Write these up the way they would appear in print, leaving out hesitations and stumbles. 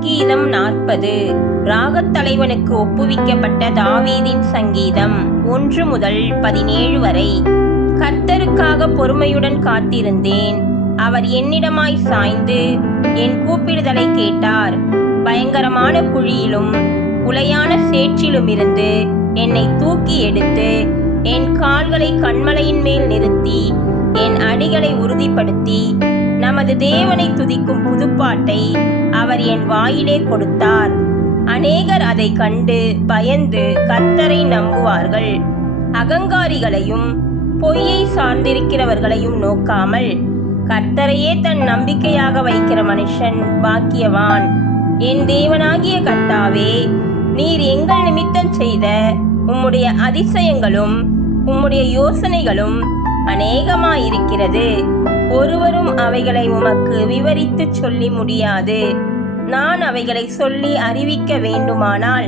சங்கீதம் 40. ராகத்தலைவனுக்கு ஒப்புவிக்கப்பட்ட தாவீதின் சங்கீதம் 1 முதல் 17 வரை. கர்த்தருக்காக பொறுமையுடன் காத்திருந்தேன். அவர் என்னிடமாய் சாய்ந்து என் கூப்பிடுதலை கேட்டார். பயங்கரமான குழியிலும் உளையான சேற்றிலுமிருந்து என்னை தூக்கி எடுத்து என் கால்களை கன்மலையின் மேல் நிறுத்தி என் அடிகளை உறுதிப்படுத்தி நமது தேவனை துதிக்கும் புதுப்பாட்டை அவர் என் வாயிலே கொடுத்தார். அநேகர் அதை கண்டு பயந்து கர்த்தரை நம்புவார்கள். அகங்காரிகளையும் பொய்யை சார்ந்திருக்கிறவர்களையும் நோக்காமல் கர்த்தரையே தன் நம்பிக்கையாக வைக்கிற மனுஷன் பாக்கியவான். என் தேவனாகிய கர்த்தாவே, நீர் எங்கள் நிமித்தம் செய்த உம்முடைய அதிசயங்களும் உம்முடைய யோசனைகளும் அநேகமாயிருக்கிறது. ஒருவரும் அவைகளை உமக்கு விவரித்து சொல்லி முடியாது. நான் அவைகளை சொல்லி அறிவிக்க வேண்டுமானால்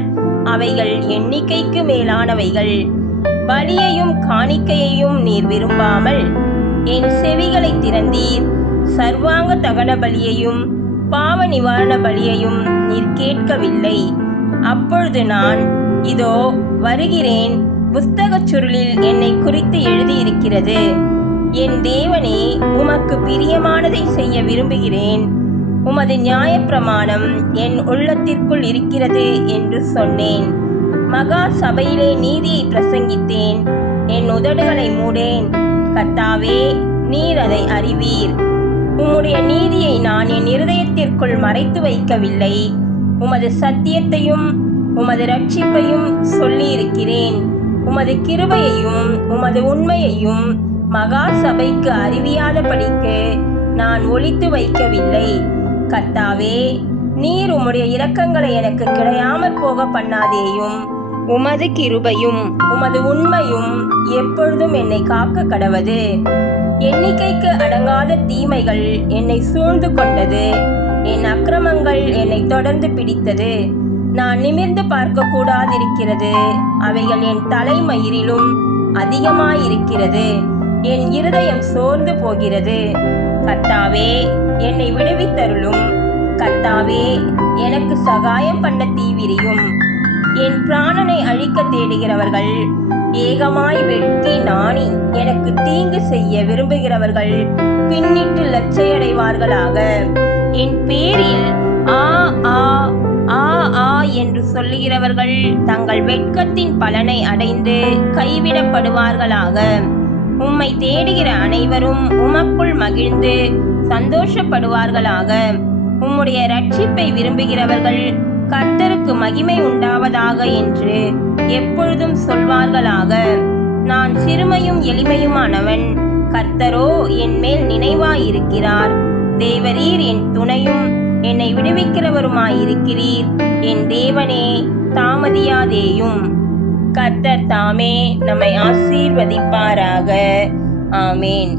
அவைகள் எண்ணிக்கைக்கு மேலானவைகள். பலியையும் காணிக்கையையும் நீர் விரும்பாமல் என் செவிகளை திறந்தீர். சர்வாங்க தகன பலியையும் பாவ நிவாரண பலியையும் நீர் கேட்கவில்லை. அப்பொழுது நான், இதோ வருகிறேன், புஸ்தகச் சுருளில் என்னை குறித்து எழுதியிருக்கிறது. என் தேவனே, உமக்கு பிரியமானதை செய்ய விரும்புகிறேன். உமது நியாயப்பிரமாணம் என் உள்ளத்திற்குள் இருக்கிறது என்று சொன்னேன். மகா சபையிலே நீதியை பிரசங்கித்தேன். என் உதடுகளை மூடேன். கர்த்தாவே, நீர் அதை அறிவீர். உம்முடைய நீதியை நான் என் இருதயத்திற்குள் மறைத்து வைக்கவில்லை. உமது சத்தியத்தையும் உமது இரட்சிப்பையும் சொல்லியிருக்கிறேன். உமது கிருபையையும் உமது உண்மையையும் மகா சபைக்கு அறிவியாதபடிக்கு நான் ஒளித்து வைக்கவில்லை. கர்த்தாவே, நீர் உம்முடைய இரக்கங்களை எனக்கு கிடையாமற் போக பண்ணாதேயும். உமது கிருபையும் உமது உண்மையும் எப்பொழுதும் என்னை காக்க கடவது. எண்ணிக்கைக்கு அடங்காத தீமைகள் என்னை சூழ்ந்து கொண்டது. என் அக்கிரமங்கள் என்னை தொடர்ந்து பிடித்தது. நான் நிமிர்ந்து பார்க்க கூடாதிருக்கிறது. அவைகள் என் தலைமயிரிலும் அதிகமாயிருக்கிறது. என் இருதயம் சோர்ந்து போகிறது. கர்த்தாவே, என்னை விடுவித்தருளும். கர்த்தாவே, எனக்கு சகாயம் பண்ண தீவிரியும். என் பிராணனை அழிக்க தேடுகிறவர்கள் ஏகமாய் வெட்கி நாணி எனக்கு தீங்கு செய்ய விரும்புகிறவர்கள் பின்னிட்டு லட்சையடைவார்களாக. என் பேரில் ஆ ஆ ஆ ஆ என்று சொல்லுகிறவர்கள் தங்கள் வெட்கத்தின் பலனை அடைந்து கைவிடப்படுவார்களாக. உம்மை தேடுகிற அனைவரும் உமக்குள் மகிழ்ந்து சந்தோஷப்படுவார்களாக. உம்முடைய இரட்சிப்பை விரும்புகிறவர்கள் கர்த்தருக்கு மகிமை உண்டாவதாக என்று எப்பொழுதும் சொல்வார்களாக. நான் சிறுமையும் எளிமையுமானவன். கர்த்தரோ என் மேல் நினைவாயிருக்கிறார். தேவரீர் என் துணையும் என்னை விடுவிக்கிறவருமாயிருக்கிறீர். என் தேவனே, தாமதியாதேயும். கர்த்தர் தாமே நம்மை ஆசீர்வதிப்பாராக. ஆமேன்.